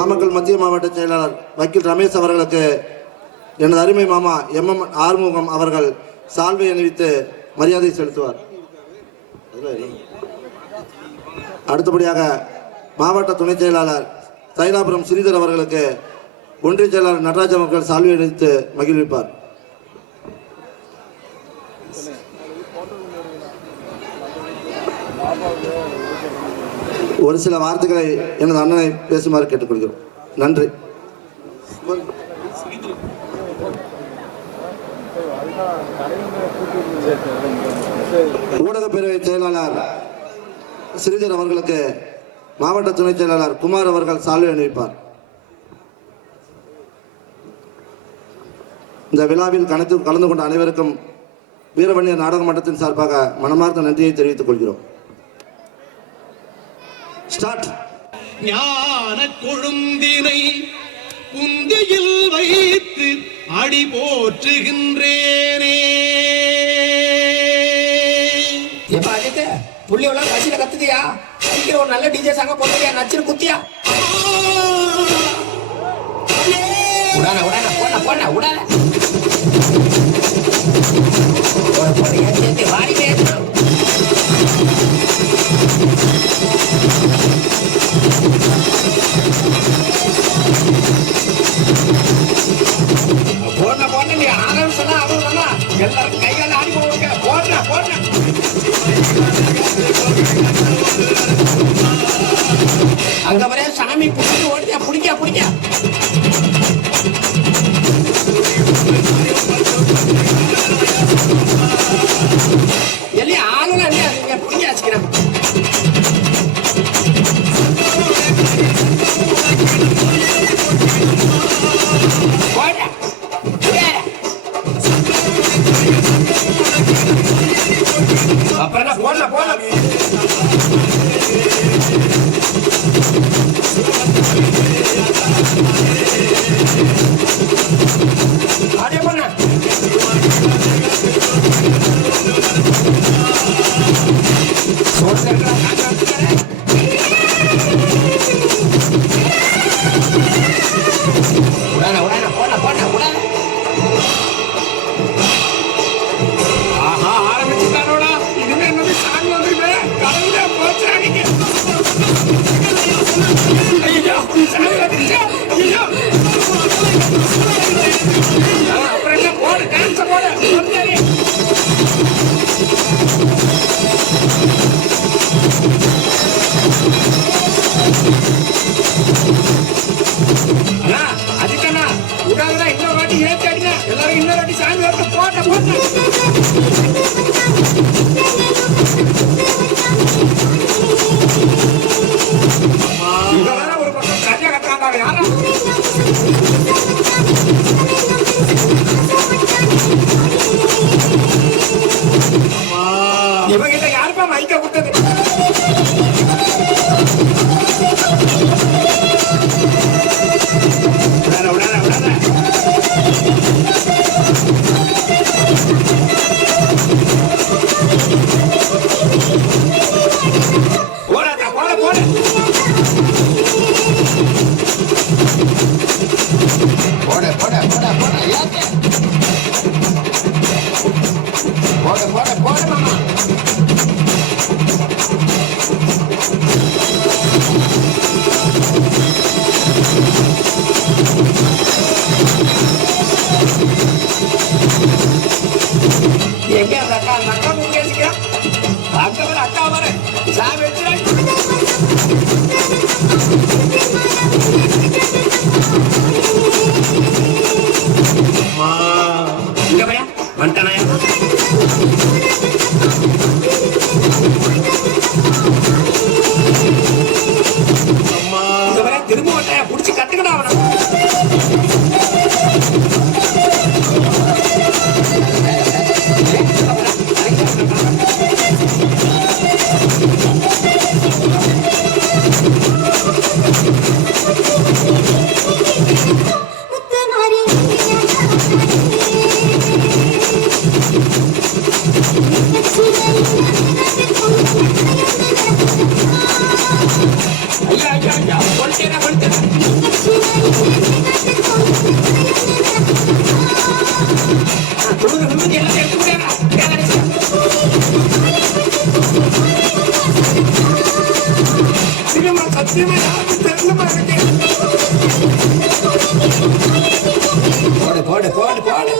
நாமக்கல் மத்திய மாவட்ட செயலாளர் வக்கீல் ரமேஷ் அவர்களுக்கு எனது அருமை மாமா MM ஆறுமுகம் அவர்கள் சால்வை அணிவித்து மரியாதை செலுத்துவார். அடுத்தபடியாக மாவட்ட துணை செயலாளர் தைலாபுரம் ஸ்ரீதர் அவர்களுக்கு ஒன்றிய செயலாளர் நடராஜ் அவர்கள் சால்வை அணிவித்து மகிழ்விப்பார். ஒரு சில வார்த்தைகளை எனது அண்ணனை பேசுமாறு கேட்டுக்கொள்கிறோம். நன்றி. ஊடகப் பேரவை செயலாளர் ஸ்ரீதர் அவர்களுக்கு மாவட்ட துணை செயலாளர் குமார் அவர்கள் சால்வை அணிவிப்பார். இந்த விழாவில் கலந்து கொண்ட அனைவருக்கும் வீரவன்னியர் நாடக மன்றத்தின் சார்பாக மனமார்ந்த நன்றியை தெரிவித்துக் கொள்கிறோம். ஞான கொழுந்தினை குந்தியில் வைத்து அடி போற்றுகின்றேனே. புள்ளி உள்ள கட்சியில கத்துதியா? அடிக்கிற ஒரு நல்ல டிஜே சாங்க போட்டியா? நச்சுன்னு குத்தியா? உடான உடான போன போன உடான வாடி பேசணும். போன போன நீ ஆரம்பம் சொன்னா அவன் சொன்னா எல்லாரும் கையால ஆடி போவாங்க. போடுற போடுற அங்க வரைய சாமி புடிச்சு ஓடியா புடிக்க புடிக்க எல்லி ஆளுல நீங்க புடிக்க வச்சுக்கிறேன். அப்புறம் போடல போடல அதே பண்ண உடனே உடனே போடல போடல உடனே. ஆஹா ஆரம்பிச்சுட்டானோடா. இனிமே என்னது சாமி வந்துருமே கடவுளே போச்சானிக்கு. ஐயோ சாமி வந்துருச்சா? ஐயோ அப்புறம் என்ன போடு டான்ஸ் போடு. அதுக்கண்ணா உடாதா இன்னொரு வாட்டி ஏற்றி அடினா எல்லாரும் இன்னொரு வாட்டி சாமி வரட்டு போட்ட போட்ட. ஒரு பக்கம் சரியா கட்ட சத்தியமா யாருக்கும் தெரியல பாருங்க. போடு போடு போடு போடு.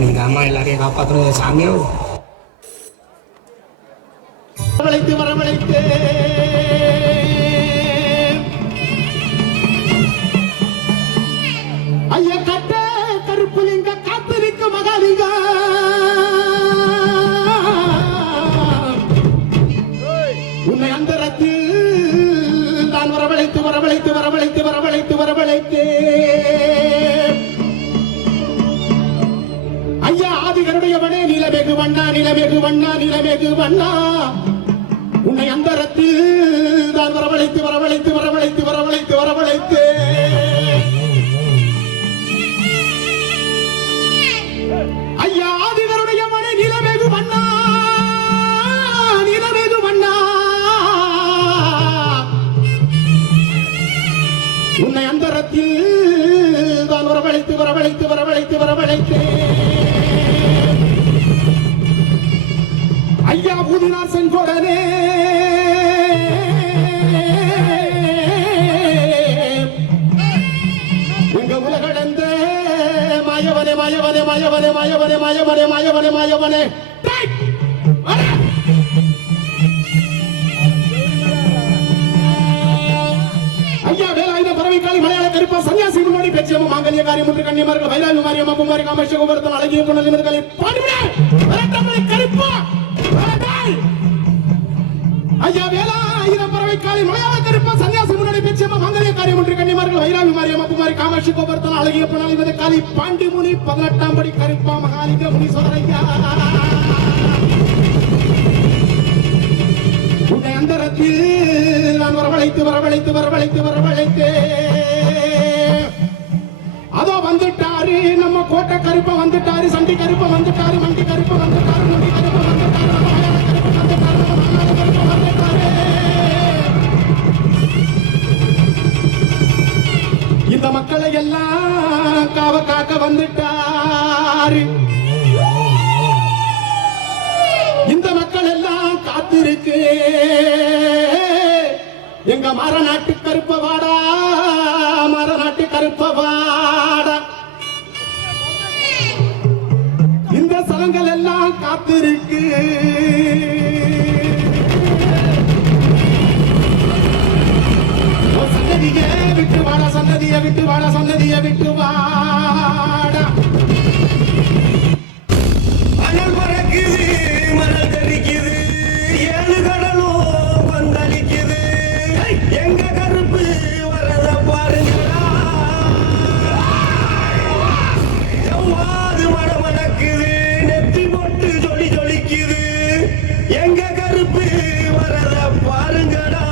நீங்க அம்மா எல்லாரையும் காப்பாத்துறது சாமியோ. வரவழைத்து வரவழைத்து ஐயா கட்ட கருப்பு லிங்க காத்திருக்க மகாலிங்க உன்னை அந்தரத்தில் நான் வரவழைத்து வரவழைத்து வரவழைத்து வரவழைத்து வரவழைத்து ஐயா ஆதிகருடையவனே நிலமெகு வண்ணா நிலமெகு வண்ணா நிலமெகு வண்ணா உன்னை அந்தரத்தில் தான் வரவழைத்து வரவழைத்து வரவழைத்து வரவழைத்து வரவழைத்து ஐயா ஆதிகருடைய மனை நிலமெகு வண்ணா நிலமெகு வண்ணா உன்னை அந்தரத்தில் தான் வரவழைத்து வரவழைத்து வரவழைத்து வரவழைத்து ஐயா பூதினார் செங்கோடனே எங்க உலகடந்த மாயவனே மாயவனே மாயவனே மாயவனே மாயவனே மாயவனே மாயவனே ஐயா வேலாயுத பறவைக்காளி மலையாள கருப்பா சன்னியாசி முன்னாடி பேச்சியம்மா மாங்கல்ய காரியம் ஒன்று கன்னியமார்கள் வைராவி மாரியம்மா குமாரி காமேஷ கோபுரத்தம் அழகிய பொண்ணு நிமிர்களை பாடுவிட கருப்பா ஐயா வேலாயுதம் பறவைக்காளி மலையாள கருப்பா சன்னியாசி முன்னாடி பேச்சியம்மா மாங்கல்ய காரியம் ஒன்று கன்னியமார்கள் வைராவி மாரியம்மா குமாரி காமேஷ கோபுரத்தம் அழகிய பொண்ணு நிமிர்களை காளி பாண்டி முனி 18ஆம் படி கருப்பா மகாலிங்க முனி சோதரையா உன்னை அந்தரத்தில் நான் வரவழைத்து வரவழைத்து வரவழைத்து வரவழைத்து அதோ வந்துட்டாரு நம்ம கோட்டை கருப்ப வந்துட்டாரு சண்டி கருப்ப வந்துட்டாரு மண்டி கருப்ப வந்துட்டாரு நொண்டி கருப்ப வந்துட்டாரு நம்ம மலையாள கருப்ப வந்துட்டாரு நம்ம மலையாள கருப்ப வந்துட்டாரு இந்த மக்களை எல்லாம் காவ காக்க வந்துட்டாரு இந்த மக்கள் எல்லாம் காத்திருக்கு எங்க மரநாட்டு கருப்ப வாடா மரநாட்டு கருப்ப வாடா இந்த சலங்கள் எல்லாம் காத்திருக்கு சந்ததியை விட்டு வாடா சந்ததியை விட்டு வாடா சந்ததியை விட்டு வாடா மணல் பறக்குது மணல் தெரிக்குது ஏழு கடலும் வந்தளிக்குது எங்க கருப்பு வரத பாருங்களா எவ்வாறு மணமணக்குது நெத்தி போட்டு ஜொலி ஜொலிக்குது எங்க கருப்பு வரத பாருங்களா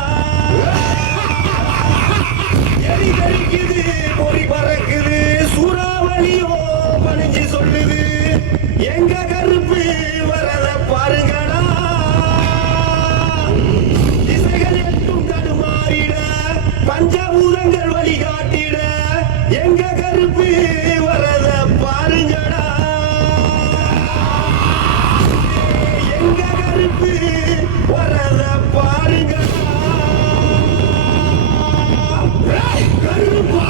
எரி தெரிக்குது பொறி பறக்குது சூறாவளியோ பணிஞ்சு சொல்லுது எங்க கருப்பு வரத பாருங்கடா திசைகள் எட்டும் தடுமாறிட பஞ்சபூதங்கள் வழிகாட்டிட எங்க கருப்பு வரத பாருங்கடா எங்க கருப்பு வரத பாருங்கடா கருப்பா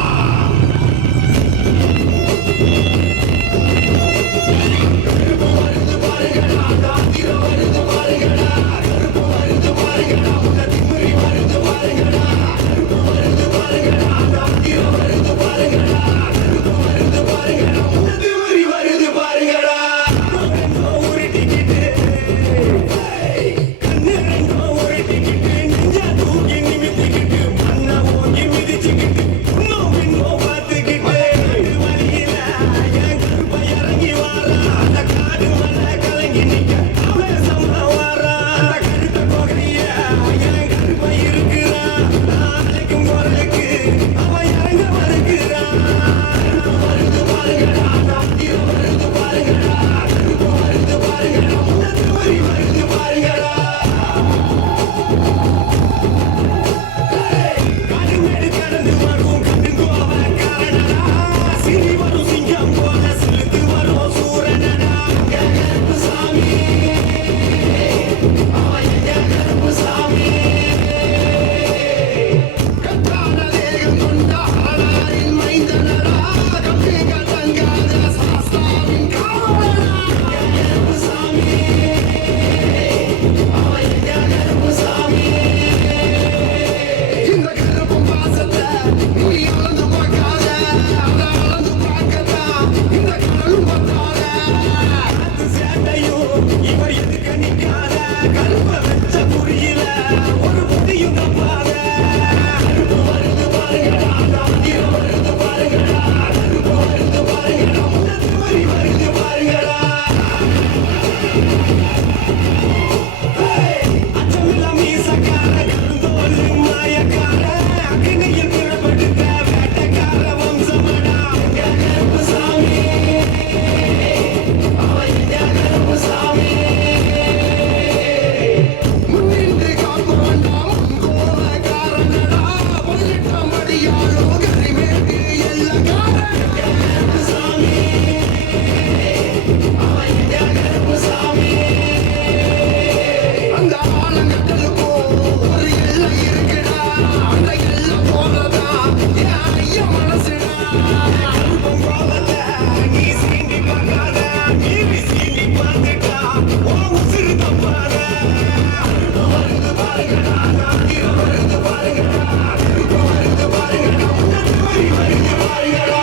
அவன் இறங்க மறுக்கு தாந்திரம் வருது பாருங்கடா கருப்பம் வருது பாருங்கடா முன்னத்து வரி வருது பாருங்கடா அச்சமில்லா மீசக்கார கருந்தோல் மாயக்கார அக்னியில் பிறப்பெடுத்த வேட்டக்கார வம்சமடா கருப்பு சாமி அவன் கருப்பு சாமி முன்னின்று காப்பு வேண்டாம் கோலக்காரனடா பதினெட்டாம் படியாளோ கரிமேட்டு எல்லக்காரன் கருப்பு சாமி அவன் கருப்பு சாமி அந்த ஆலங்கடலுக்கோ ஒரு எல்லை இருக்குடா அந்த எல்லை போலதான் என் ஐயா மனசுடா கருப்பம் கோலத்தை நீ சீண்டி பார்க்காத மீறி சீண்டி பார்த்துட்டா ஓ உசிறு தப்பாத கருப்பம் வருது பாருங்கடா தாந்திரம் வருது பாருங்கடா கருப்பம் வருது பாருங்கடா முன்னத்து வரி வருது பாருங்கடா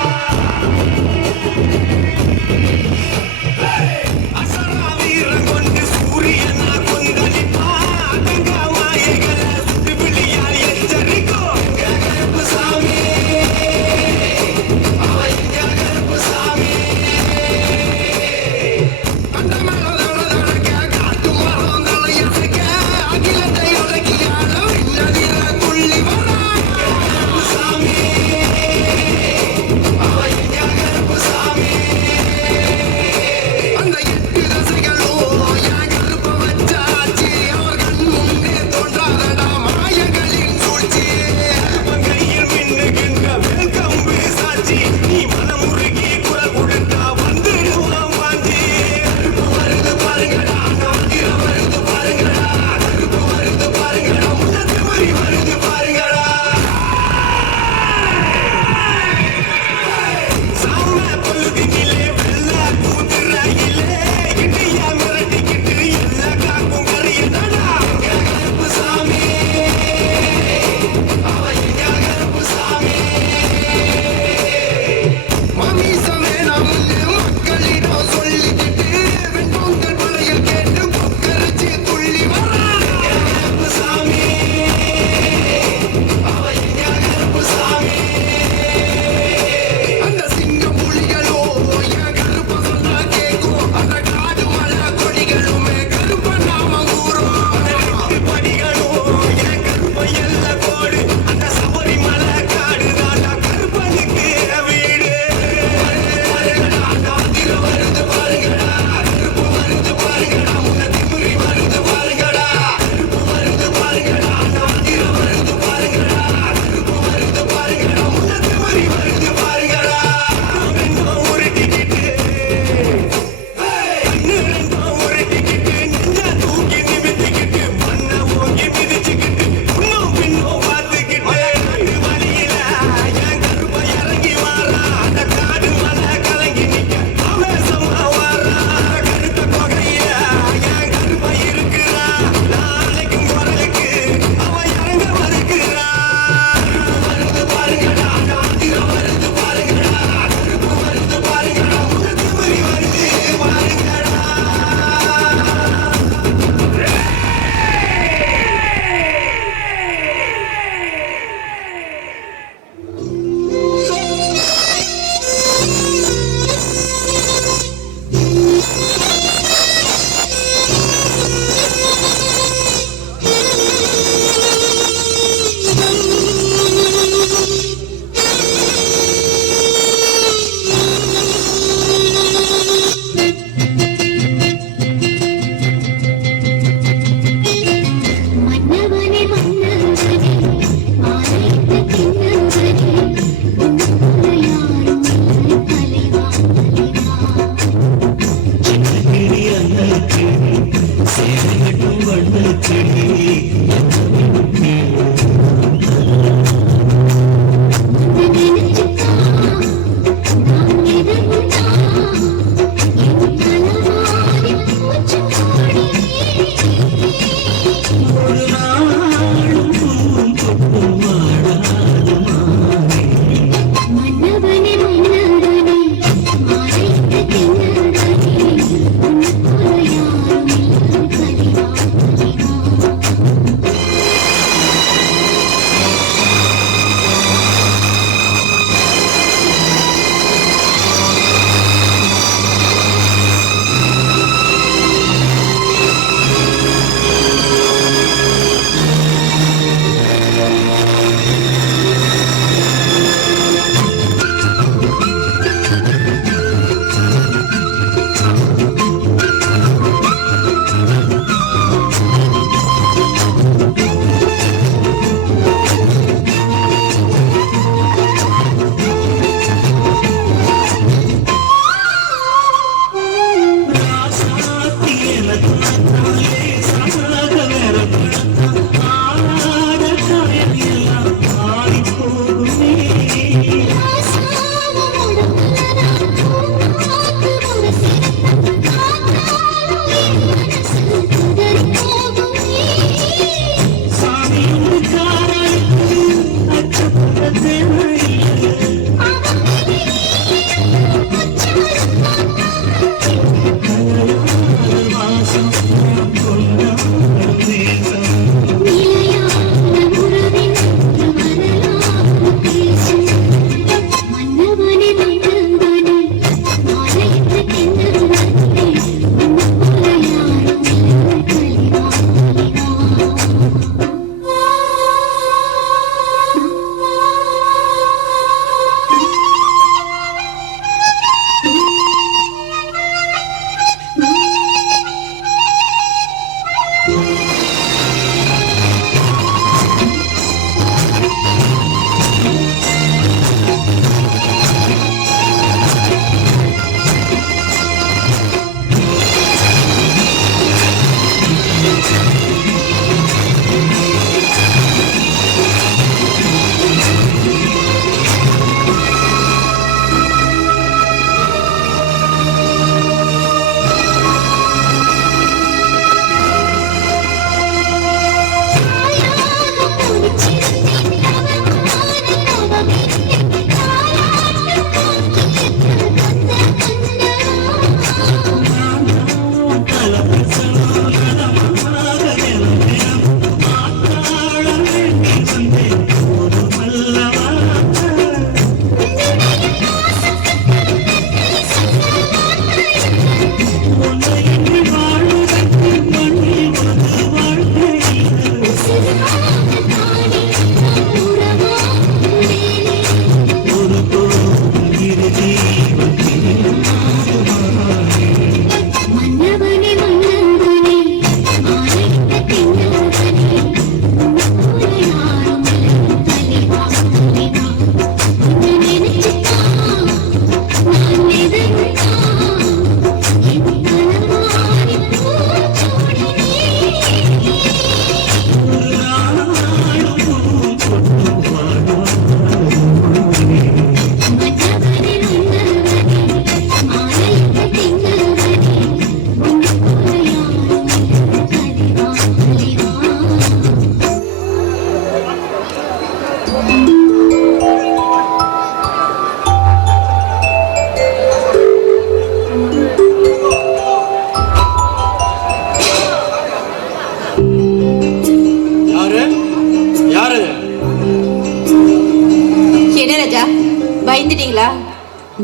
பயந்துட்டீங்களா?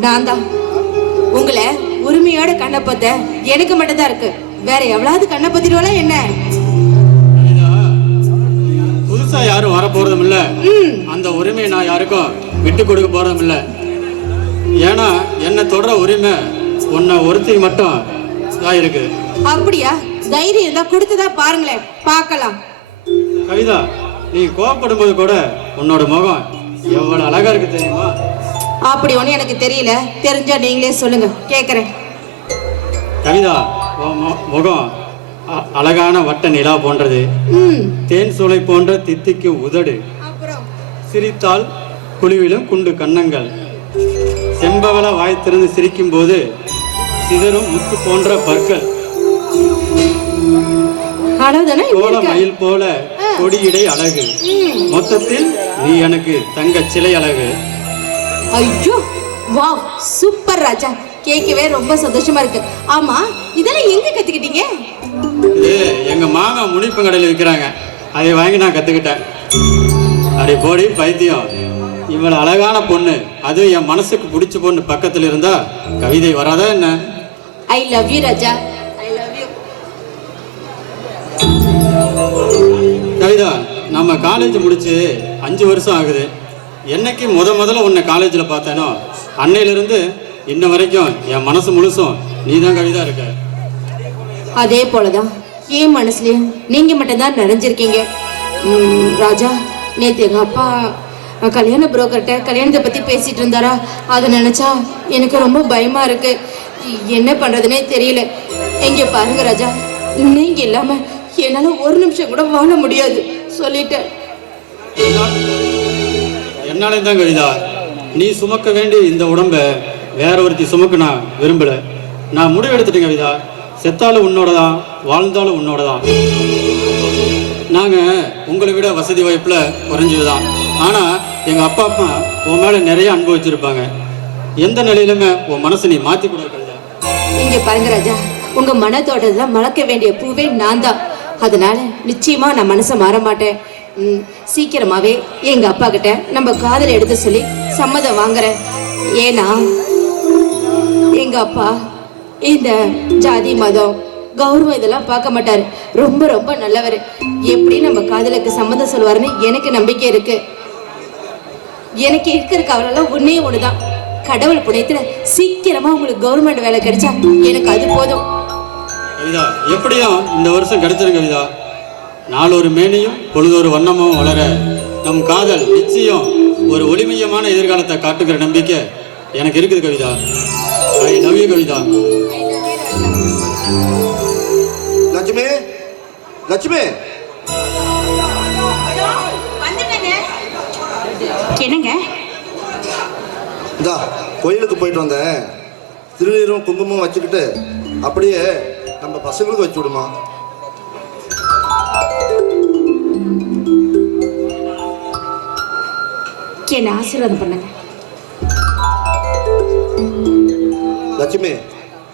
நான் தான் உங்களை உரிமையோட கண்ணை பத்த எனக்கு மட்டும்தான் இருக்கு. வேற எவ்வளவு கண்ணை பத்திடுவாளா என்ன? புதுசா யாரும் வர போறதும் இல்ல, அந்த உரிமையை நான் யாருக்கும் விட்டு கொடுக்க போறதும் இல்ல. ஏன்னா என்ன தொடர உரிமை உன்னை ஒருத்திக்கு மட்டும் தான் இருக்கு. அப்படியா? தைரியம் தான் கொடுத்ததா பாருங்களேன், பார்க்கலாம். கவிதா, நீ கோவப்படும் போது கூட உன்னோட முகம் எவ்வளவு அழகா இருக்கு தெரியுமா? அப்படி ஒண்ணு எனக்கு தெரியல, தெரிஞ்சா நீங்களே சொல்லுங்க, கேக்குறேன். கவிதா, முகம் அழகான வட்ட நிலா போன்றது, தேன் சூளை போன்ற தித்திக்கு உதடு, சிரித்தால் குழுவிலும் குண்டு கன்னங்கள், செம்பவள வாய் திறந்து சிரிக்கும் போது சிதறும் முத்து போன்ற பற்கள், கோல மயில் போல கொடியிடை அழகு, மொத்தத்தில் நீ எனக்கு தங்க சிலை அழகு. ஐயோ, வாவ், சூப்பர் ராஜா, கேட்கவே ரொம்ப சந்தோஷமா இருக்கு. ஆமா, இதெல்லாம் எங்க கத்துக்கிட்டீங்க? இது எங்க மாமா முனிப்பு கடையில் விற்கிறாங்க, அதை வாங்கி நான் கத்துக்கிட்டேன். அப்படி போடி பைத்தியம், இவ்வளவு அழகான பொண்ணு, அது என் மனசுக்கு பிடிச்ச பொண்ணு பக்கத்தில் இருந்தா கவிதை வராதா என்ன? I love you Raja, I love you. Kavitha, நம்ம காலேஜ் முடிச்சு 5 வருஷம் ஆகுது. என்னைக்கு முதல்ல உன்னை காலேஜில் பார்த்தேனோ அன்னையிலிருந்து இன்ன வரைக்கும் என் மனசு முழுசும் நீ தான் கவிதா இருக்க. அதே போலதான் என் மனசுலயும் நீங்க மட்டும்தான் நிறைஞ்சிருக்கீங்க. ராஜா, நேத்து எங்க அப்பா கல்யாண புரோக்கர்கிட்ட கல்யாணத்தை பத்தி பேசிட்டு இருந்தாரா, அதை நினைச்சா எனக்கு ரொம்ப பயமா இருக்கு. என்ன பண்றதுன்னே தெரியல. எங்க பாருங்க ராஜா, நீங்க இல்லாம என்னால ஒரு நிமிஷம் கூட வாழ முடியாது சொல்லிட்டேன். என்னாலே தான் கவிதா, நீ சுமக்க வேண்டிய இந்த உடம்ப வேற ஒருத்தி சுமக்க நான் விரும்பல. நான் முடிவு எடுத்துட்டேன் கவிதா, செத்தாலும் உன்னோட தான், வாழ்ந்தாலும் உன்னோட தான். நாங்கள் உங்களை விட வசதி வாய்ப்பில் குறைஞ்சதுதான். ஆனால் எங்கள் அப்பா அம்மா உன் மேலே நிறைய அன்பு வச்சுருப்பாங்க. எந்த நிலையிலுமே உன் மனசை நீ மாற்றி கூட கவிதா. இங்கே பாருங்க ராஜா, உங்கள் மனத்தோடதான் மறக்க வேண்டிய பூவே நான் தான். அதனால நிச்சயமா நான் மனசை மாற மாட்டேன். சீக்கிரமாவே எங்க அப்பா கிட்ட நம்ம காதலை எடுத்து சொல்லி சம்மதம் வாங்குறேன். ஏன்னா எங்க அப்பா இந்த ஜாதி மதம் கௌரவம் இதெல்லாம் பார்க்க மாட்டாரு. ரொம்ப ரொம்ப நல்லவர். எப்படி நம்ம காதலுக்கு சம்மதம் சொல்லுவாருன்னு எனக்கு நம்பிக்கை இருக்கு. எனக்கு இருக்கிற கவலைலாம் ஒன்னே ஒண்ணுதான், கடவுள் புண்ணியத்துல சீக்கிரமா உங்களுக்கு கவர்மெண்ட் வேலை கிடைச்சா எனக்கு அது போதும். கவிதா, எப்படியும் இந்த வருஷம் கிடைச்சிரும் கவிதா. நாளொரு மேனியும் பொழுதொரு வண்ணமும் வளர நம் காதல் நிச்சயம் ஒரு ஒளிமயமான எதிர்காலத்தை காட்டுகிற நம்பிக்கை எனக்கு இருக்குது Kavitha. I love you Kavitha. Lakshmi, Lakshmi, என்னங்க? இந்தா கோயிலுக்கு போயிட்டு வந்தேன். திருநீரும் குங்குமம் வச்சுக்கிட்டு அப்படியே நம்ம பசங்களுக்கு வச்சு விடுமா. என்ன ஆசீர்வாதம் பண்ணுங்க லட்சுமி.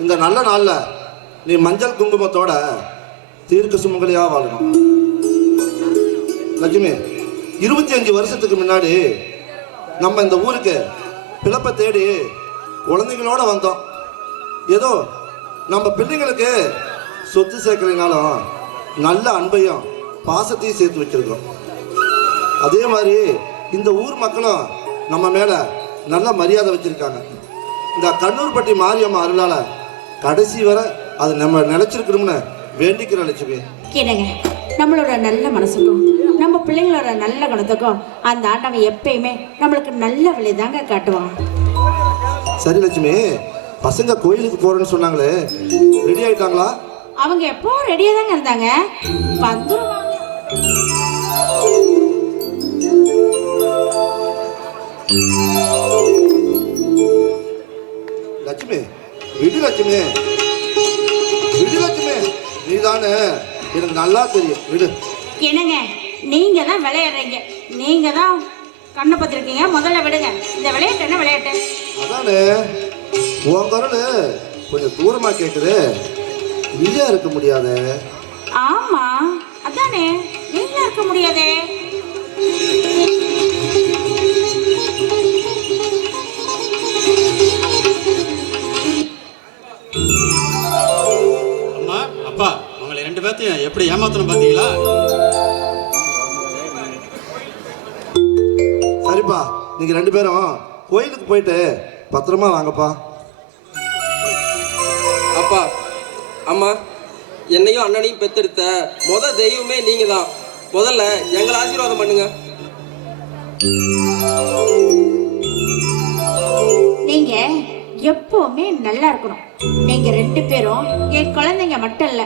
இந்த நல்ல நாள்ல நீ மஞ்சள் குங்குமத்தோட தீர்க்க சுமங்கலியா வாழணும். லட்சுமி, 25 வருஷத்துக்கு முன்னாடி நம்ம இந்த ஊருக்கு பிழப்பை தேடி குழந்தைங்களோட வந்தோம். ஏதோ நம்ம பிள்ளைங்களுக்கு சொத்து சேர்க்கலைனாலும் நல்ல அன்பையும் பாசத்தையும் சேர்த்து வச்சிருக்கிறோம். அதே மாதிரி இந்த ஊர் மக்களும் நம்ம மேல நல்ல மரியாதை வச்சிருக்காங்க. இந்த கண்ணூர்பட்டி மாரியம்மா அருளால கடைசி வரை அது நம்ம நிலைச்சிருக்கணும்னு வேண்டிக்கிற லட்சுமி. கேளுங்க, நம்மளோட நல்ல மனசுக்கும் நம்ம பிள்ளைங்களோட நல்ல குணத்துக்கும் அந்த ஆண்டவன் எப்பயுமே நம்மளுக்கு நல்ல வழி தாங்க காட்டுவான். சரி லட்சுமி, பசங்க கோயிலுக்கு போறேன்னு சொன்னாங்களே, ரெடி ஆயிட்டாங்களா? அவங்க எப்போ ரெடியா தாங்க இருந்தாங்க, வந்துருவாங்க. லட்சுமி, விடு லட்சுமி, விடு லட்சுமி, நீதானே, எனக்கு நல்லா தெரியும், விடு. என்னங்க, நீங்க தான் விளையாடுறீங்க, நீங்க தான் கண்ணை பத்திருக்கீங்க, முதல்ல விடுங்க. இந்த விளையாட்டு என்ன விளையாட்டு? அதானே, உன் குரல் கொஞ்சம் தூரமா கேக்குது, நீயா இருக்க முடியாத. ஆமா, அதானே, நீங்க இருக்க முடியாதே. காப்பாத்தணும் பாத்தீங்களா? சரிப்பா, நீங்க 2 பேரும் கோயிலுக்கு போயிட்டு பத்திரமா வாங்கப்பா. அப்பா அம்மா, என்னையும் அண்ணனையும் பெத்தெடுத்த தெய்வமே நீங்க தான். முதல்ல எங்களை ஆசீர்வாதம் பண்ணுங்க. நீங்க எப்பவுமே நல்லா இருக்கணும். நீங்க 2 பேரும் என் குழந்தைங்க மட்டும் இல்ல,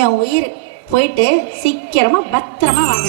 என் உயிர். போயிட்டு சீக்கிரமா பத்திரமா வாங்க.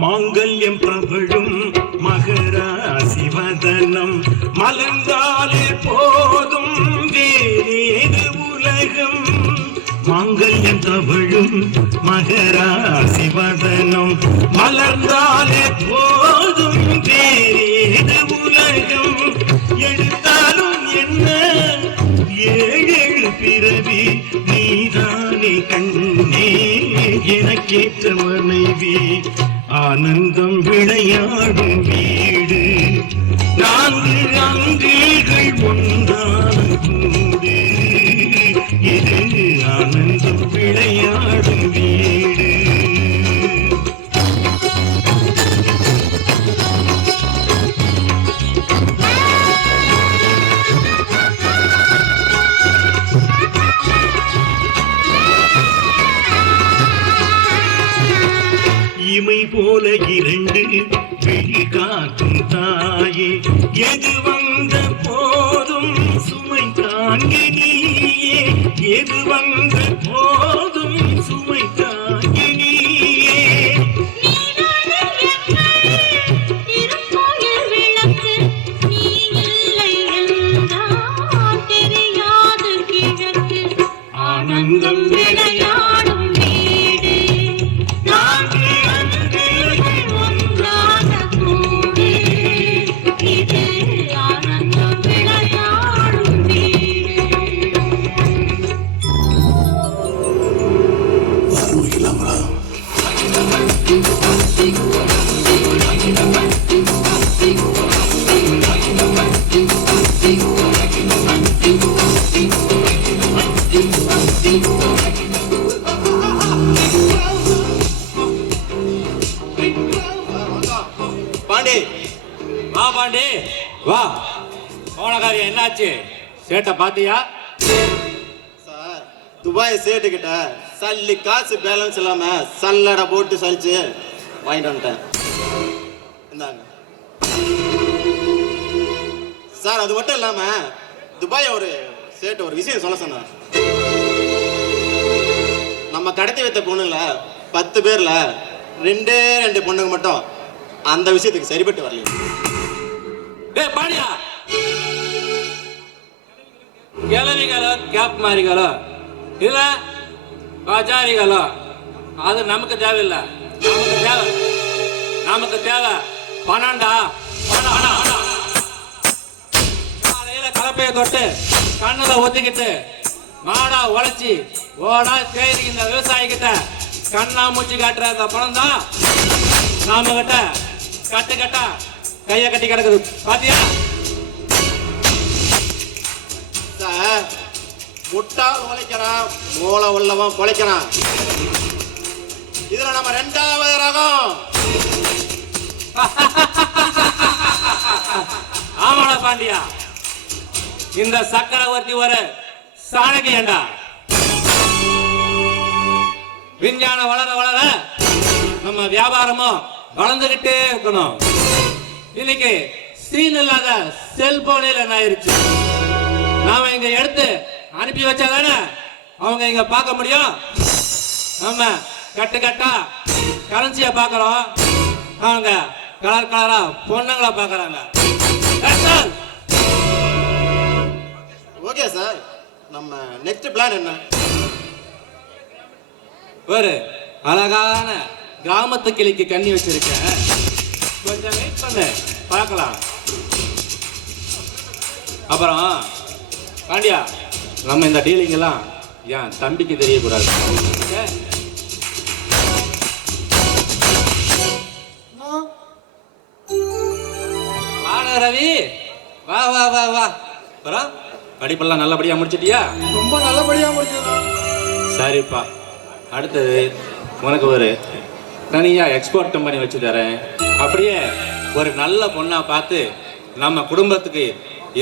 மாங்கல்யம் பிரபழும் மகராசிவதனம் மலர்ந்தாலே போதும் வேறேது உலகம். மாங்கல்யம் பிரபழும் மகராசிவதனம் மலர்ந்தாலே போதும் வேறேது உலகம். எடுத்தாலும் என்ன 7 பிறவி நீதானே கண்ணே எனக்கேற்ற மனைவி. ஆனந்தம் விளையாடும் வீடு 4 அங்கில்கள் ஒன்றான கூடு. இது ஆனந்தம் விளையாடும் வீடு. இமை போல 2 விழி காக்கும் தாயே, எது வந்த போதும் சுமை தாங்கி நீயே. எது வந்த போதும் சுமை தாங்கி நீயே. ஆனந்தம் விளையாடும் வீடு 4 அங்கில்கள் ஒன்றான கூடு. இது வா போன காரியம் என்னாச்சு? சேட்டை பாத்தியா? சார் துபாய் சேட்டுக்கிட்ட சல்லி காசு பேலன்ஸ் இல்லாம சல்லடை போட்டு சலிச்சு வாங்கிட்டு வந்துட்டேன். இந்தாங்க சார். அது மட்டும் இல்லாம துபாய் ஒரு சேட்டு ஒரு விஷயம் சொல்ல சொன்னார். நம்ம கடத்தி வைத்த பொண்ணுல 10 பேர்ல 2 பொண்ணுங்க மட்டும் அந்த விஷயத்துக்கு சரிபட்டு வரல. டேய் பாடியா, கிளவிகளோ கேப் மாறிகளோ இல்ல பஜாரிகளோ அது நமக்கு தேவையில்லை. நமக்கு தேவை பணம்டா. காலையில கலப்பைய தொட்டு கண்ணுல ஒத்திக்கிட்டு மாடா உழைச்சி ஓடா தேடி இந்த விவசாயி கிட்ட கண்ணா மூச்சு காட்டுற அந்த பணம் தான் நாம கிட்ட கட்டு கட்டா கைய கட்டி கிடக்குது. பாத்தியா சார், முட்டாள் உழைக்கிறான், மூளை உள்ளவன் பொழைக்கிறான். இதுல நம்ம 2வது ரகம். ஆமாடா பாண்டியா, இந்த சக்கரவர்த்தி ஒரு சாணக்கியண்டா. விஞ்ஞானம் வளர வளர நம்ம வியாபாரமும் வளர்ந்துகிட்டே இருக்கணும். இன்னைக்கு சீன் இல்லாத செல்போனில் என்ன ஆயிருச்சு? நாம இங்க எடுத்து அனுப்பி வச்சாதானே அவங்க இங்க பார்க்க முடியும். நம்ம கட்டு கட்டா கரன்சியை பார்க்கறோம், அவங்க கலர் கலரா பொண்ணுங்களை பார்க்கறாங்க. ஓகே சார், நம்ம நெக்ஸ்ட் பிளான் என்ன? ஒரு அழகான கிராமத்து கிளிக்கு கண்ணி வச்சிருக்கேன், கொஞ்சம் வெயிட் பண்ணு பார்க்கலாம். அப்புறம் பாண்டியா, நம்ம இந்த டீலிங் எல்லாம் என் தம்பிக்கு தெரியக்கூடாது. ரவி, வா வா வா வா. அப்புறம் படிப்பெல்லாம் நல்லபடியா முடிச்சிட்டியா? ரொம்ப நல்லபடியா முடிச்சிருக்கோம். சரிப்பா, அடுத்தது உனக்கு ஒரு தனியா எக்ஸ்போர்ட் கம்பெனி வச்சு தரேன். அப்படியே ஒரு நல்ல பொண்ணா பார்த்து நம்ம குடும்பத்துக்கு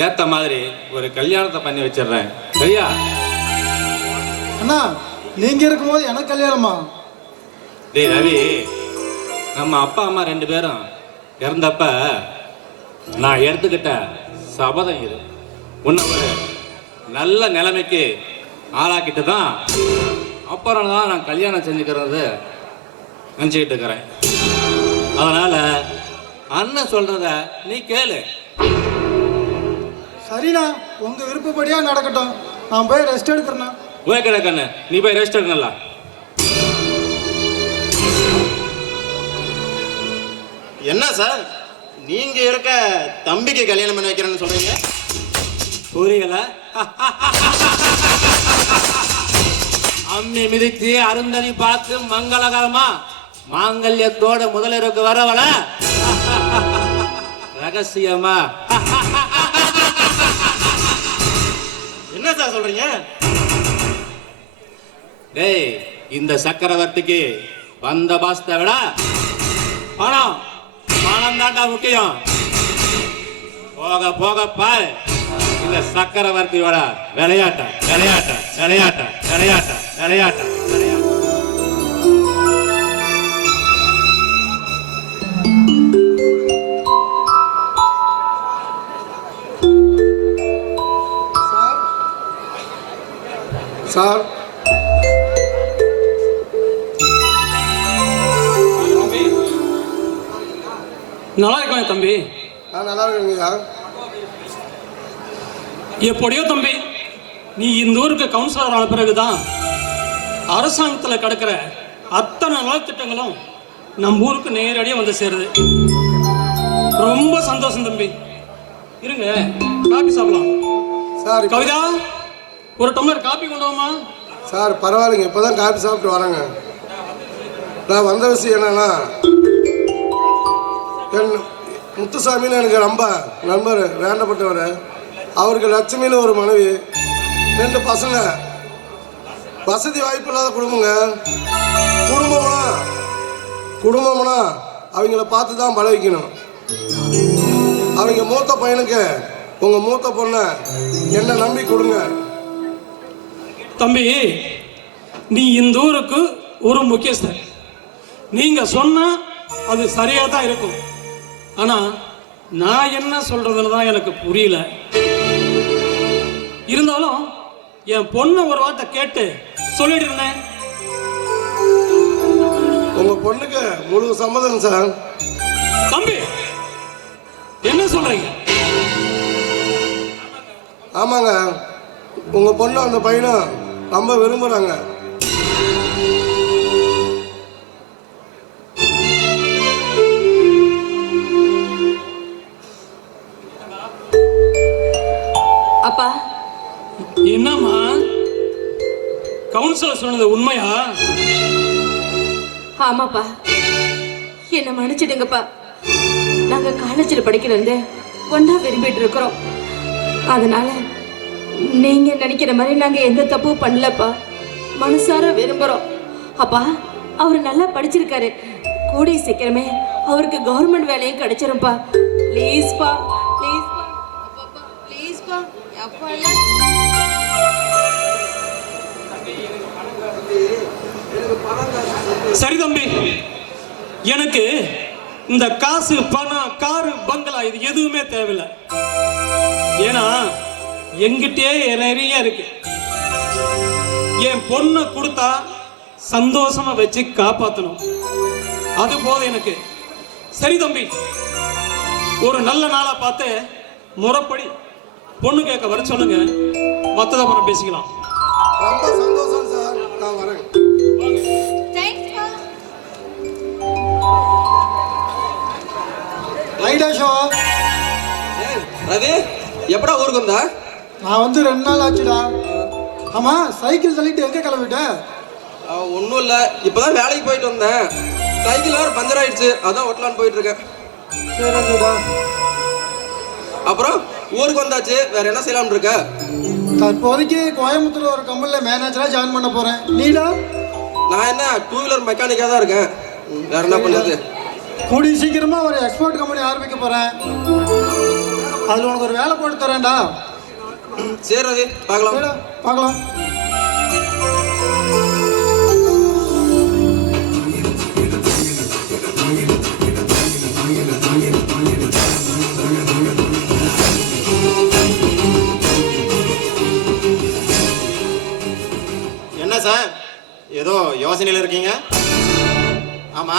ஏத்த மாதிரி ஒரு கல்யாணத்தை பண்ணி வச்சிடுறேன். சரியா? அண்ணா, நீங்க இருக்கும்போது எனக்கு கல்யாணமா? டேய் ரவி, நம்ம அப்பா அம்மா 2 பேரும் இறந்தப்ப நான் எடுத்துக்கிட்ட சபதம் இது. உன்னை ஒரு நல்ல நிலைமைக்கு ஆளாக்கிட்டு தான் அப்புறம் தான் நான் கல்யாணம் செஞ்சுக்கிறது நினச்சிக்கிட்டு இருக்கிறேன். அதனால அண்ணன் சொல்றத நீ கேளு. சரிண்ணா, உங்க விருப்பப்படியா நடக்கட்டும். நான் போய் ரெஸ்ட் எடுக்கிறேண்ணா. போய் கிடக்கண்ணு, நீ போய் ரெஸ்ட் எடுக்கல. என்ன சார், நீங்க இருக்க தம்பிக்கு கல்யாணம் பண்ணி வைக்கிறேன்னு சொல்றீங்க? புரியல? அம்மி மிதிச்சு அருந்ததி பார்த்து மங்களகரமா மாங்கல்யத்தோட முதலிற்கு வரவள ரகசியமா. என்ன சார் சொல்றீங்க? டேய், இந்த சக்கரவர்த்திக்கு வந்த பாஸ்தை விட பணம் பணம் தாண்டா முக்கியம். போக போக பாரு இந்த சக்கரவர்த்தியோட விளையாட்ட விளையாட்ட விளையாட்ட விளையாட்ட விளையாட்ட விளையாட்ட. சார், நல்லா இருக்கேன் தம்பி. நல்லா இருக்குங்க. எப்படியோ தம்பி, நீ இந்த ஊருக்கு கவுன்சிலர் ஆன பிறகுதான் அரசாங்கத்தில் கிடக்கிற அத்தனை நலத்திட்டங்களும் நம்ம ஊருக்கு நேரடியாக வந்து சேருது. ரொம்ப சந்தோஷம் தம்பி. இருங்க, காபி சாப்பிடலாம். சார், கவிதா, ஒரு டம்ளர் காபி கொண்டு வாமா. சார் பரவாயில்லைங்க, இப்போதான் காபி சாப்பிட்டு வரேங்க. நான் வந்த விஷயம் என்னன்னா, என் முத்துசாமின்னு எனக்கு ரொம்ப நண்பர், வேண்டப்பட்டவர். அவருக்கு லட்சுமின்னு ஒரு மனைவி, 2 பசங்க. வசதி வாய்ப்பு இல்லாத குடும்பங்க. குடும்பம்னா அவங்கள பார்த்து தான் பழகிக்கணும். அவங்க மூத்த பையனுக்கு உங்க மூத்த பொண்ண என்ன நம்பி கொடுங்க. தம்பி, நீ இந்த ஊருக்கு ஒரு முக்கியஸ்தர். நீங்க சொன்னா அது சரியா தான் இருக்கும். ஆனா நான் என்ன சொல்றதுன்னு தான் எனக்கு புரியல. இருந்தாலும் என் பொண்ணு ஒரு வார்த்தை கேட்டு சொல்லிடுறேன். உங்க பொண்ணுக்கு முழு சம்மதம் சார். தம்பி, என்ன சொல்றீங்க? ஆமாங்க, உங்க பொண்ணு அந்த பையனும் ரொம்ப விரும்புறாங்க. அப்பா, என்னம்மா, கவுன்சிலர் சொன்னது உண்மையா? ஆமாப்பா, என்ன மன்னிச்சிடுங்கப்பா. நாங்க காலேஜில் படிக்கிறது ஒன்றா விரும்பிட்டு இருக்கிறோம். அதனால நீங்க நினைக்கிற மாதிரி நாங்க எந்த தப்பும் பண்ணலப்பா. மனசார விரும்புறோம். அப்பா, அவர் நல்லா படிச்சிருக்காரு. கூடிய சீக்கிரமே அவருக்கு கவர்மெண்ட் வேலையும் கிடைச்சிரும்பா. ப்ளீஸ்பா, ப்ளீஸ்பா, ப்ளீஸ்பா, அப்பா. சரி தம்பி, எனக்கு இந்த காசு, பணம், காரு, பங்களா இது எதுவுமே தேவையில்லை. ஏன்னா எங்கிட்டே நிறைய இருக்கு. என் பொண்ணை கொடுத்தா சந்தோஷமா வச்சு காப்பாற்றணும். அது போதும் எனக்கு. சரி தம்பி, ஒரு நல்ல நாளா பார்த்து முறைப்படி பொண்ணு கேட்க வர சொல்லுங்க. மற்றதை அப்புறம் பேசிக்கலாம். ரொம்ப சந்தோஷம் சார், நான் வரேன். ரவி, எப்படா ஊருக்கு வந்தா? நான் வந்து 2 நாள் ஆச்சுடா. ஆமா, சைக்கிள் தள்ளிட்டு எங்க கிளம்பிட்ட? ஒன்றும் இல்லை, இப்போதான் வேலைக்கு போயிட்டு வந்தேன். சைக்கிள் வேறு பஞ்சர் ஆயிடுச்சு, அதான் ஓட்டலான்னு போயிட்டு இருக்கேன். சரிடா. அப்புறம் ஊருக்கு வந்தாச்சு, வேற என்ன செய்யலாம்னு இருக்க? தற்போதைக்கு கோயம்புத்தூர் ஒரு கம்பெனில மேனேஜரா ஜாயின் பண்ண போறேன். நீடா? நான் என்ன 2 வீலர் மெக்கானிக்காக தான் இருக்கேன். வேற என்ன பண்ணுறது? கூடிய சீக்கிரமா ஒரு எக்ஸ்போர்ட் கம்பெனி ஆரம்பிக்க போறேன். அதுல உனக்கு ஒரு வேலை போட்டு தரேன்டா. சரி ரவி, பார்க்கலாம். பார்க்கலாம். என்ன சார், ஏதோ யோசனையில் இருக்கீங்க? ஆமா,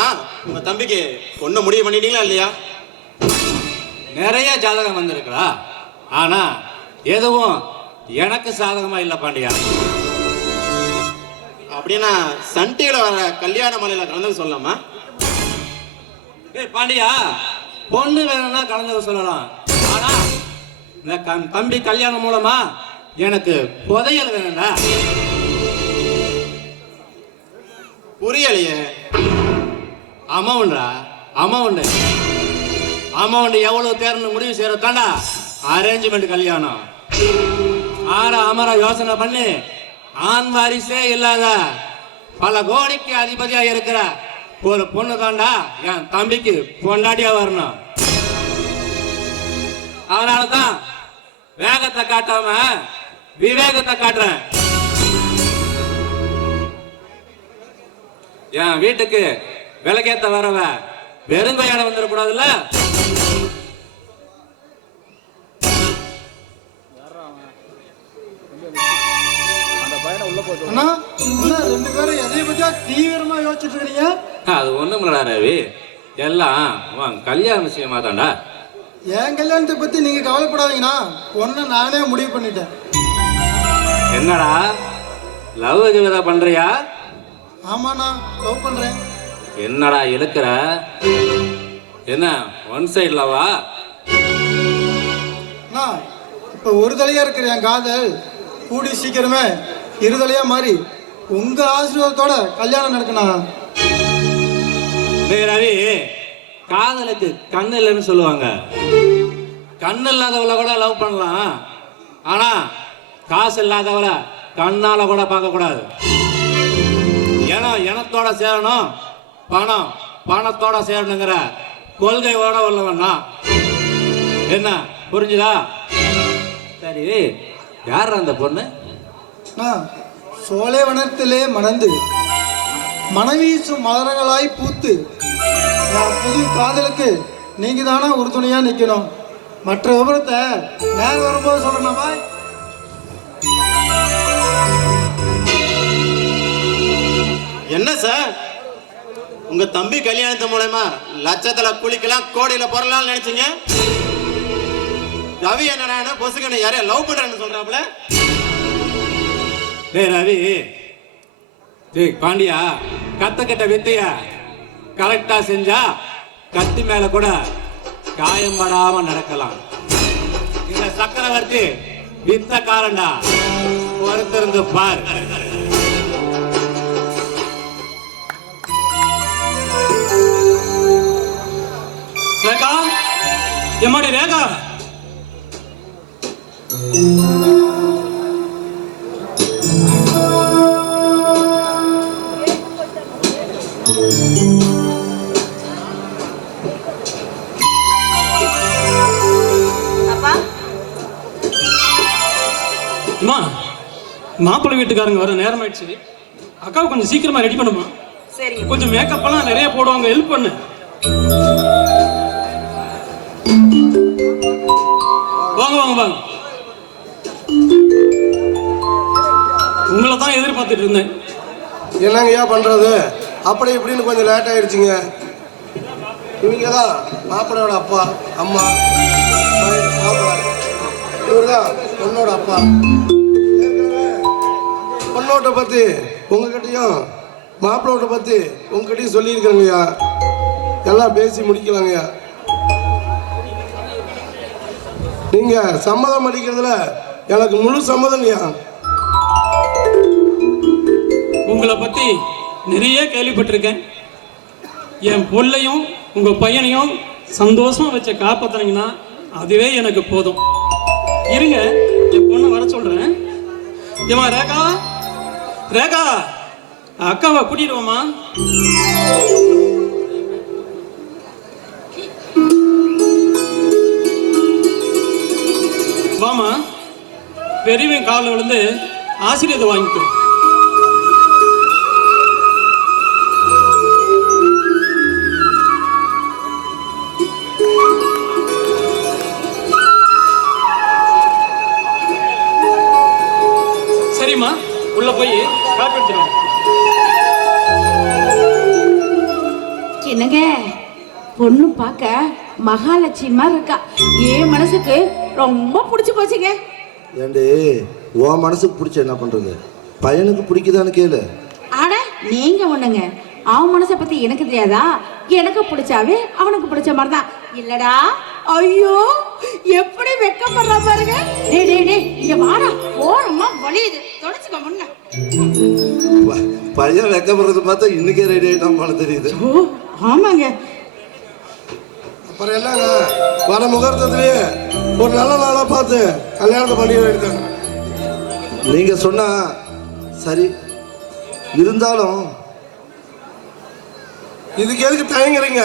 உங்க தம்பிக்கு பொண்ணு முடிவு பண்ணிட்டீங்களா இல்லையா? நிறைய ஜாதகம் வந்திருக்கிறா, ஆனா எதுவும் எனக்கு சாதகமா இல்ல பாண்டியா. அப்படின்னா சன் டிவில வர கல்யாண மலையில கலந்து சொல்லலாமா? ஏய் பாண்டியா, பொண்ணு வேணும்னா கலந்து சொல்லலாம். ஆனா இந்த தம்பி கல்யாணம் மூலமா எனக்கு புதையல் வேணும்டா. புரியலையே. அமௌண்டா? அமௌண்ட் எவ்வளவு தேர்ந்து முடிவு செய்யறதாண்டா அரேஞ்ச்மெண்ட் கல்யாணம். அமர யோசனை பண்ணி ஆண் வாரிசே இல்லாத பல கோடிக்கு அதிபதியா இருக்கிற ஒரு பொண்ணு தாண்டா என் தம்பிக்கு பொண்டாட்டியா வரணும். அதனாலதான் வேகத்தை காட்டாம விவேகத்தை காட்டுறேன். என் வீட்டுக்கு விலகேத்த வரவ வெறுங்கையாட வந்துடக்கூடாதுல்ல. அண்ணா, என்ன 2 பேரும் எதை பத்தியா தீவிரமா யோசிச்சுட்டு இருக்கீங்க? அது ஒண்ணுமில்லடா ரவி, எல்லாம் உன் கல்யாண விஷயமா தாண்டா. என் கல்யாணத்தை பத்தி நீங்க கவலைப்படாதீங்கண்ணா. ஒன்னு நானே முடிவு பண்ணிட்டேன். என்னடா லவ் கிவதா பண்றியா? ஆமாண்ணா, லவ் பண்றேன். என்னடா இழுக்கிற? என்ன ஒன் சைடு லவா? அண்ணா, இப்ப ஒரு தலையா இருக்கிற என் காதல் கூடி சீக்கிரமே 2 தலையா மாறி உங்க ஆசீர்வாதத்தோட கல்யாணம் நடக்கணும். டேய் ரவி, காதலுக்கு கண்ணு இல்லைன்னு சொல்லுவாங்க. கண்ணு இல்லாதவளை கூட லவ் பண்ணலாம், ஆனா காசு இல்லாதவளை கண்ணால கூட பார்க்க கூடாது. ஏன்னா எனத்தோட சேரணும், பணத்தோட சேரணுங்கிற கொள்கையோட உள்ளவன் தான். என்ன புரிஞ்சுதா? சரி, யார் அந்த பொண்ணு? சோலைவனத்திலே மணந்து மனைவீசும் மலர்களாய் பூத்து என் புது காதலுக்கு நீங்க தானே உறுதுணையா நிக்கணும். மற்ற விவரத்தை நேரம் வரும்போது சொல்றேன்னாமா. என்ன சார், உங்க தம்பி கல்யாணத்து மூலமா லட்சத்துல குளிக்கலாம், கோடியில பொறலாம்னு நினைச்சீங்க. ரவி என்ன பொசுக்கனை யாரையா லவ் பண்றேன்னு சொல்றாப்ல. டேய் ரவி, டேய் பாண்டியா, கத்த வித்தைய கரெக்டா செஞ்சா கத்தி மேல கூட காயம் படாம நடக்கலாம். இந்த சக்கரவர்த்தி வித்தக்காரன்டா, பொறுத்திருந்து பார். ரேகா, எம்மாடி ரேகா, அம்மா, மாப்பிள்ளை வீட்டுக்காரங்க வர நேரம் ஆயிடுச்சு. அக்காவை கொஞ்சம் சீக்கிரமா ரெடி பண்ணுமா. சரி, கொஞ்சம் மேக்கப் எல்லாம் நிறைய போடுவாங்க, ஹெல்ப் பண்ணு. வாங்க வாங்க வாங்க, உங்களை தான் எதிர்பார்த்துட்டு இருந்தேன். என்னங்கய்யா பண்றது, அப்படி இப்படின்னு கொஞ்சம் லேட் ஆயிடுச்சுங்க. இவங்க தான் மாப்பிள்ளையோட அப்பா அம்மா, இவர் தான் பொண்ணோட அப்பா. பொண்ணோட்ட பத்தி உங்ககிட்டயும் மாப்பிள்ளோட்ட பத்தி உங்ககிட்டயும் சொல்லியிருக்கிறேங்கய்யா. எல்லாம் பேசி முடிக்கலாங்கய்யா. நீங்க சம்மதம் அடிக்கிறதுல எனக்கு முழு சம்மதங்கய்யா. உங்களை பத்தி நிறைய கேள்விப்பட்டிருக்கேன். என் பொள்ளையும் உங்க பையனையும் சந்தோஷமா வச்ச காப்பாத்துனீங்கன்னா அதுவே எனக்கு போதும். இருங்க, என் பொண்ணை வர சொல்றேன். ஏமா ரேகா, ரேகா, அக்காவை கூட்டிடுவோமா. வாமா, பெரியவன் காலில் விழுந்து ஆசீர்வாதம் வாங்கிக்கோ. சரிம்மா, உள்ள போய் காப்பி எடுத்துருவோம். என்னங்க, பொண்ணு பார்க்க மகாலட்சுமி மாதிரி இருக்கா. என் மனசுக்கு ரொம்ப பிடிச்சு போச்சுங்க. ஏண்டி உன் மனசுக்கு பிடிச்ச என்ன பண்றது, பையனுக்கு பிடிக்குதான்னு கேளு. ஆட நீங்க ஒண்ணுங்க, அவன் மனசை பத்தி எனக்கு தெரியாதா? எனக்கு பிடிச்சாவே அவனுக்கு பிடிச்ச மாதிரி தான் இல்லடா. ஐயோ எப்படி வெக்கப்படுற பாருங்க. டேய் டேய் டேய், இங்க வாடா, ஓரமா வலியுது, தொடச்சுக்க முன்ன. பையன் வெக்கப்படுறது பார்த்தா இன்னைக்கே ரெடி ஆயிட்டான் போல தெரியுது. ஓ ஆமாங்க. அப்புறம் என்னங்க, வர முகூர்த்தத்திலேயே ஒரு நல்ல நாளா பார்த்து கல்யாணத்தை பண்ணி எடுத்தாங்க. நீங்க சொன்னா சரி, இருந்தாலும் இதுக்கு எதுக்கு தயங்குறீங்க?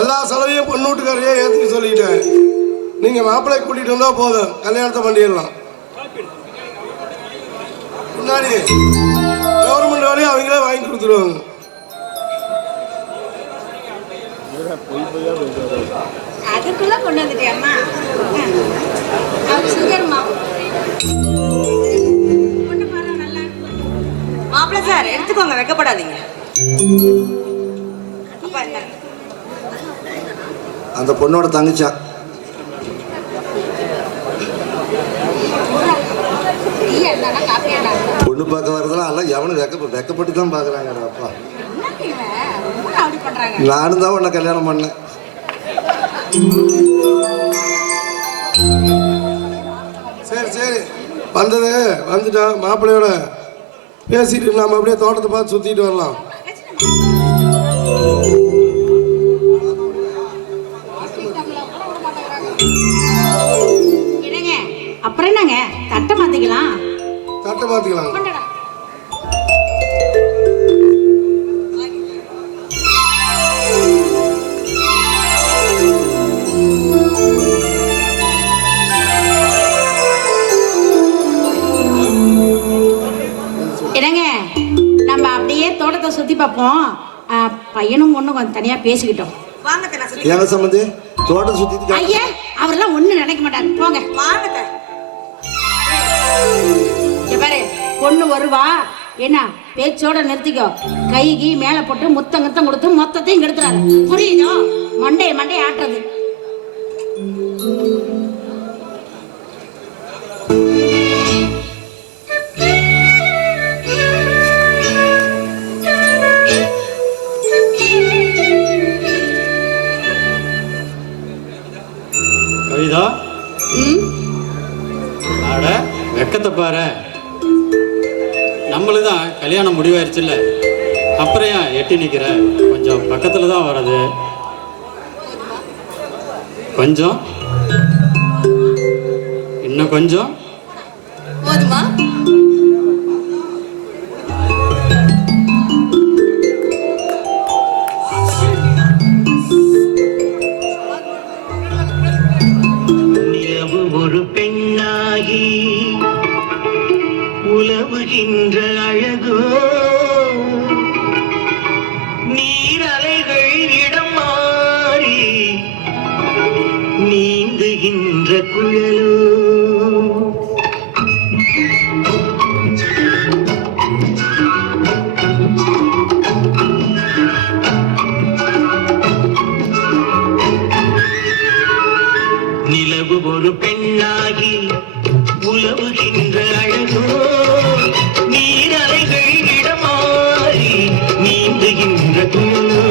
எல்லா செலவையும் பொண்ணு வீட்டுக்காரையே ஏற்றுக்க சொல்லிட்டேன். நீங்க மாப்பிள்ளை கூட்டிட்டு வந்தா போதும், கல்யாணத்தை பண்ணிடலாம். முன்னாடி கவர்மெண்ட் வேலையும் அவங்களே வாங்கி கொடுத்துருவாங்க. அதுக்குள்ள கொண்டு வந்துட்டியம்மா. சுகர்மா மாப்பிள்ள சார் எடுத்துக்கோங்க, வெக்கப்படாதீங்க. அந்த பொண்ணோட தங்கச்சா பொண்ணு பார்க்க வரதெல்லாம் எல்லாம் எவனும் வெக்கப்பட்டு தான் பார்க்குறாங்க. அப்பா நானும் தான் உன்னை கல்யாணம் பண்ணேன். சரி சரி, வந்துட்டான் மாப்பிள்ளையோட பேசிட்டு நாம அப்படியே தோட்டத்தை பார்த்து சுத்திட்டு வரலாம். அப்புறம் என்னங்க, தட்டை மாத்திக்கலாம். தட்டை மாத்திக்கலாம். பார்ப்போம். பையனும் பொண்ணும் கொஞ்சம் தனியா பேசிக்கிட்டோம். எங்க சம்பந்தி தோட்டம் சுத்திட்டு ஐயா அவரெல்லாம் ஒண்ணு நினைக்க மாட்டாரு. போங்க இங்க பாரு, பொண்ணு வருவா என்ன பேச்சோட நிறுத்திக்கோ. கைகி மேல போட்டு முத்தம் கொடுத்து மொத்தத்தையும் கெடுத்துறாரு. புரியுதோ? மண்டைய ஆட்டுறது. கவிதா, ஆட வெக்கத்தை பாரு. நம்மளுக்கு தான் கல்யாணம் முடிவாயிருச்சுல்ல, அப்புறம் ஏன் எட்டி நிற்கிற? கொஞ்சம் பக்கத்தில் தான் வர்றது. கொஞ்சம் இன்னும் கொஞ்சம் போதுமா? ஒரு பெண்ணாகி உலவுகின்ற அழகோ, நீரலைகள் இடம் மாறி நீந்துகின்ற குழலோ, நிலவு ஒரு பெண்ணாகி உலவுகின்ற அழகோ, நீரலைகள் இடமாறி நீந்துகின்ற குழலோ,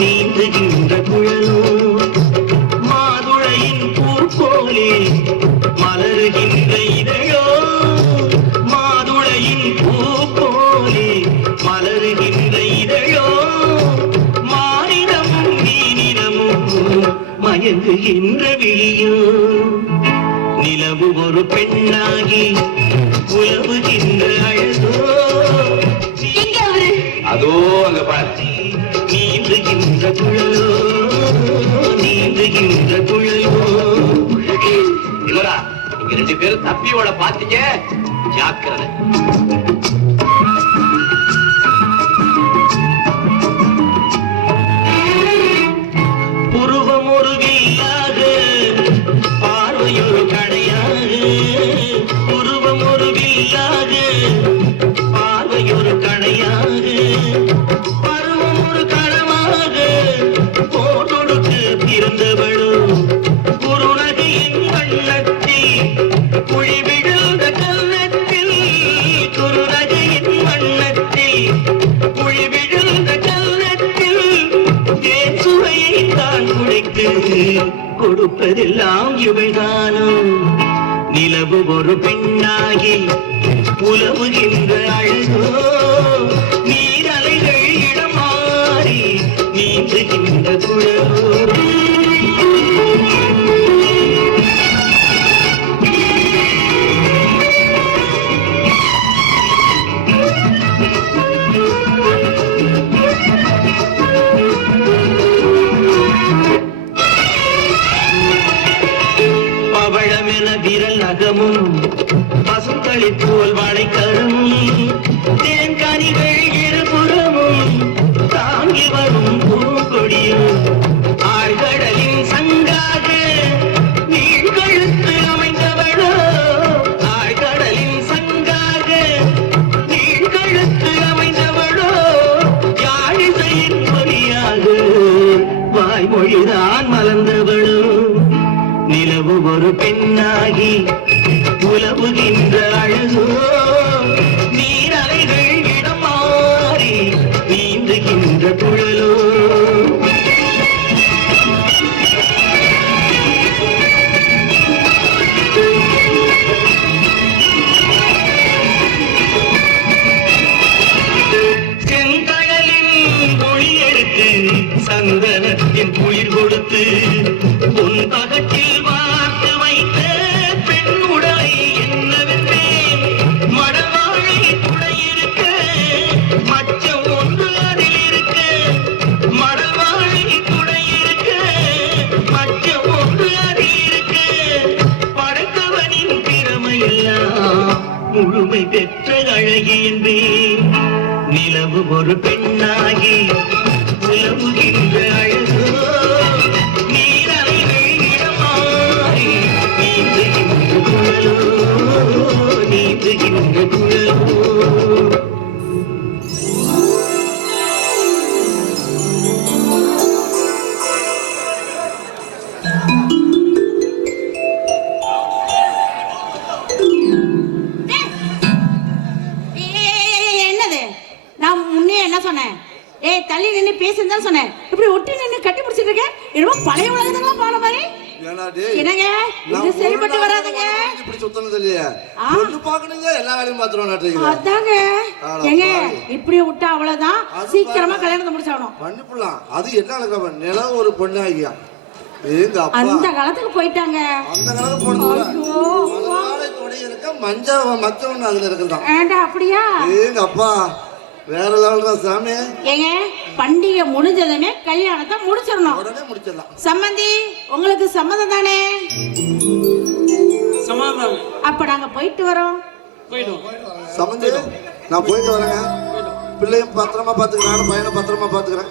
நீந்துகின்ற குழலோ, மாதுளையின் பூப்போலே மலருகின்ற இதழோ, மாதுளையின் பூப்போலே மலருகின்ற இதழோ, மானிடமும் நீனிடமும் மயங்குகின்ற விழியோ, நிலவு ஒரு பெண்ணாகி உலவுகின்ற அழகோ, அதோ அங்க பார்த்து நீந்துகின்ற குழலோ, நீந்துகின்ற குழலோ. இவரா, இங்க 2 பேரும் தப்பியோட பாத்தீங்க, ஜாக்கிரதை. புருவம் ஒரு வில்லாக, பார்வையொரு கடையாக, புருவம் ஒரு வில்லாக, பார்வையொரு கடையாக, பருவம் ஒரு களமாக, போட்டொடுக்கு பிறந்தவளோ, குறுநகையின் வண்ணத்தில் குழி விழுந்த கன்னத்தில், குறுநகையின் வண்ணத்தில் குழி விழுந்த கன்னத்தில் தேன் சுவையை தான் குடித்து கொடுப்பதெல்லாம் இவைதானோ, நிலவு ஒரு பெண்ணாகி உலவுகின்ற அழகோ, நீரலைகள் இடம் மாறி நீந்துகின்ற குழலோ. பவழமென விரல் நகமும் பசுக்களி போல் வாழைக்கரமும் தேன்கனிகள் இருபுறமும் தாங்கி வரும் பூங்கொடியும் ஆழ்கடலின் சங்காக நீழ்கழுத்து அமைந்தவளோ, ஆழ்கடலின் சங்காக நீழ்கழுத்து அமைந்தவளோ, யாழிசையின் பொலியாக வாய்மொழிதான் மலர்ந்தவளோ, நிலவு ஒரு பெண்ணாகி உலவுகின்ற அழகோ, நீரலைகள் இடம் மாறி நீந்துகின்ற குழலோ. செங்கடலின் மொழி எடுத்து சந்தனத்தின் குளிர் கொடுத்து உன் பகத்தில் வார்த்து வைத்த பெண் உடலை என்னவென்றேன் ஒரு பெண்ணாகி உலவுகின்ற அழகோ நீரலை இடமாறி நீந்துகின்ற குழலோ நீந்துகின்ற குழலோ. என்னது நான் முன்னே என்ன சொன்னேன்? ஏய் தள்ளி நின்னு பேசுன்னு தான் சொன்னேன். இப்படி ஒட்டி நின்னு கட்டி பிடிச்சிட்டு இருக்க. என்னமோ பழைய உலகத்தெல்லாம் பாட மாதிரி. ஏன்னா டேய், என்னங்க நான் இது சரிப்பட்டு ஒரு நாள் வராதுங்க. இப்படி சுத்தனது இல்லையா? பொண்ணு பார்க்கணுங்க, எல்லா வேலையும் பார்த்துருவோம் நாட்டுறீங்க. அதாங்க ஏங்க இப்படியே விட்டா அவ்வளவுதான். சீக்கிரமா கல்யாணத்தை முடிச்சாகணும். பண்ணிப்புலாம். அது என்ன நடக்க நிலம் ஒரு பொண்ணு ஆகியா எங்க அப்பா அந்த காலத்துக்கு போயிட்டாங்க. அந்த காலத்துல போனது ஐயோ மலர்வாழை கொடி இருக்க மச்சவன் அதுல இருக்குதான். ஏண்டா அப்படியா? எங்க அப்பா வேற லெவல் தான் சாமி. ஏங்க பண்டிகை முடிஞ்சதுமே கல்யாணத்தை முடிச்சிடணும். உடனே முடிச்சிடலாம். சம்மந்தி உங்களுக்கு சம்மதம் தானே? சமாதானம். அப்ப நாங்க போயிட்டு வரோம். போயிடும். சம்மந்தி நான் போயிட்டு வரேங்க. பிள்ளையும் பத்திரமா பாத்துக்கிறேன், நானும் பையனை பத்திரமா பாத்துக்கிறேன்.